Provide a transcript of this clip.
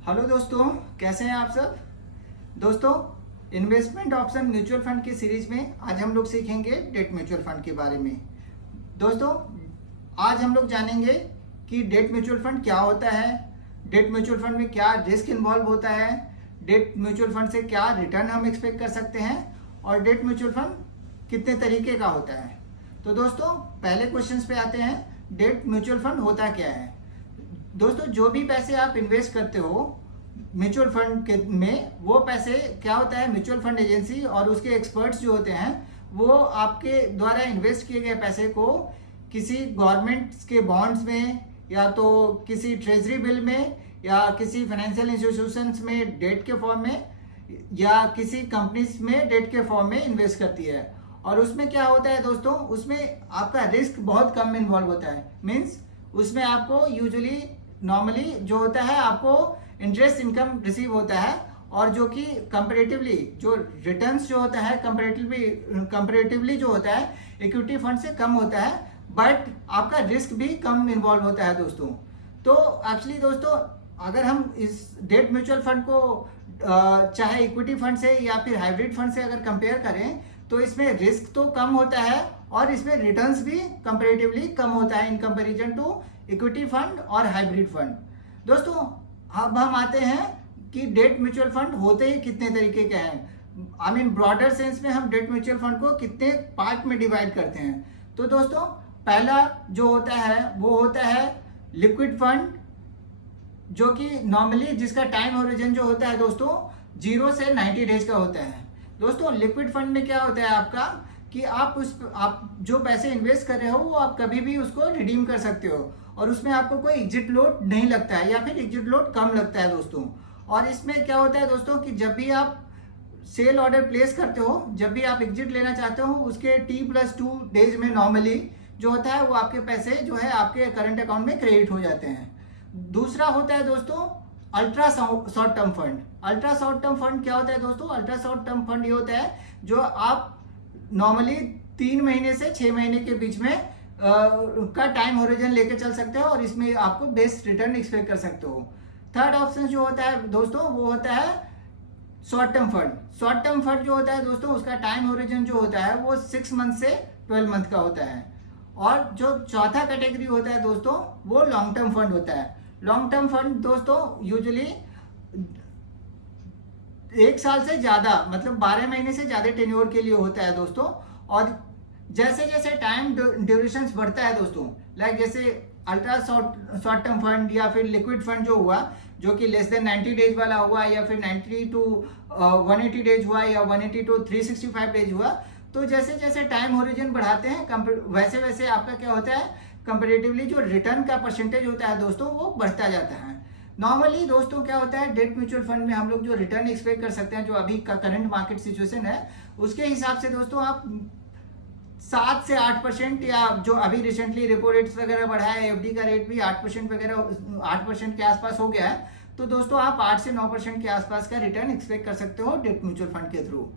Hello दोस्तों, कैसे हैं आप सब। दोस्तों, इन्वेस्टमेंट ऑप्शन म्यूचुअल फंड की सीरीज में आज हम लोग सीखेंगे डेट म्यूचुअल फंड के बारे में। दोस्तों, आज हम लोग जानेंगे कि डेट म्यूचुअल फंड क्या होता है, डेट म्यूचुअल फंड में क्या रिस्क इन्वॉल्व होता है, डेट म्यूचुअल फंड से क्या रिटर्न हम एक्सपेक्ट कर सकते हैं और डेट म्यूचुअल फंड कितने तरीके का होता है। तो दोस्तों, पहले क्वेश्चन पे आते हैं, डेट म्यूचुअल फंड होता क्या है। दोस्तों, जो भी पैसे आप इन्वेस्ट करते हो म्यूचुअल फंड के में, वो पैसे क्या होता है, म्यूचुअल फंड एजेंसी और उसके एक्सपर्ट्स जो होते हैं वो आपके द्वारा इन्वेस्ट किए गए पैसे को किसी गवर्नमेंट के बॉन्ड्स में या तो किसी ट्रेजरी बिल में या किसी फाइनेंशियल इंस्टीट्यूशंस में डेट के फॉर्म में या किसी कंपनीज में डेट के फॉर्म में इन्वेस्ट करती है। और उसमें क्या होता है दोस्तों, उसमें आपका रिस्क बहुत कम इन्वॉल्व होता है। मीन्स उसमें आपको यूजुअली नॉर्मली जो होता है आपको इंटरेस्ट इनकम रिसीव होता है और जो कि कंपैरेटिवली जो रिटर्न्स जो होता है कंपैरेटिवली जो होता है इक्विटी फंड से कम होता है, बट आपका रिस्क भी कम इन्वॉल्व होता है दोस्तों। तो एक्चुअली दोस्तों, अगर हम इस डेट म्यूचुअल फंड को चाहे इक्विटी फंड से या फिर हाइब्रिड फंड से अगर कंपेयर करें तो इसमें रिस्क तो कम होता है और इसमें रिटर्न्स भी कंपैरेटिवली कम होता है in comparison to equity fund और हाइब्रिड फंड। दोस्तों, अब हम आते हैं कि डेट म्यूचुअल फंड होते ही कितने तरीके के हैं। आई मीन ब्रॉडर सेंस में हम डेट म्यूचुअल फंड को कितने पार्ट में डिवाइड करते हैं। तो दोस्तों, पहला जो होता है वो होता है लिक्विड फंड, जो कि नॉर्मली जिसका टाइम होरिजन जो होता है दोस्तों 0 से 90 डेज का होता है। दोस्तों, लिक्विड फंड में क्या होता है आपका कि आप जो पैसे इन्वेस्ट कर रहे हो वो आप कभी भी उसको रिडीम कर सकते हो और उसमें आपको कोई एग्जिट लोड नहीं लगता है या फिर एग्जिट लोड कम लगता है दोस्तों। और इसमें क्या होता है दोस्तों कि जब भी आप सेल ऑर्डर प्लेस करते हो, जब भी आप एग्जिट लेना चाहते हो, उसके T+2 डेज में नॉर्मली जो होता है वो आपके पैसे जो है आपके करंट अकाउंट में क्रेडिट हो जाते हैं। दूसरा होता है दोस्तों ultra short term fund. Ultra short term fund क्या होता है दोस्तों, अल्ट्रा शॉर्ट टर्म फंड ये होता है जो आप नॉर्मली 3 महीने से 6 महीने के बीच में का टाइम होरिजन लेके चल सकते हो और इसमें आपको बेस्ट रिटर्न एक्सपेक्ट कर सकते हो। थर्ड ऑप्शन जो होता है दोस्तों वो होता है short term fund. Short term fund जो होता है दोस्तों उसका टाइम होरिजन जो होता है वो 6 मंथ से 12 मंथ का होता है। और जो चौथा कैटेगरी होता है दोस्तों वो लॉन्ग टर्म फंड होता है। लॉन्ग टर्म फंड दोस्तों यूजुअली 1 साल से ज्यादा मतलब 12 महीने से ज्यादा टेन्योर के लिए होता है दोस्तों। और जैसे जैसे टाइम ड्यूरेशन बढ़ता है दोस्तों, लाइक जैसे अल्ट्रा शॉर्ट टर्म फंड या फिर लिक्विड फंड जो हुआ जो कि लेस देन 90 डेज वाला हुआ या फिर 90 टू 180 डेज हुआ या 180 टू 365 डेज हुआ, तो जैसे जैसे टाइम होरिजन बढ़ाते हैं वैसे वैसे आपका क्या होता है कंपैरेटिवली जो रिटर्न का परसेंटेज होता है दोस्तों वो बढ़ता जाता है। नॉर्मली दोस्तों क्या होता है डेट म्यूचुअल फंड में हम लोग जो रिटर्न एक्सपेक्ट कर सकते हैं जो अभी का करंट मार्केट सिचुएशन है उसके हिसाब से दोस्तों आप 7 से 8% या जो अभी रिसेंटली रेपो रेट्स वगैरह बढ़ा है, एफडी का रेट भी 8% वगैरह 8% के आसपास हो गया है, तो दोस्तों आप 8 से 9% के आसपास का रिटर्न एक्सपेक्ट कर सकते हो डेट म्यूचुअल फंड के थ्रू।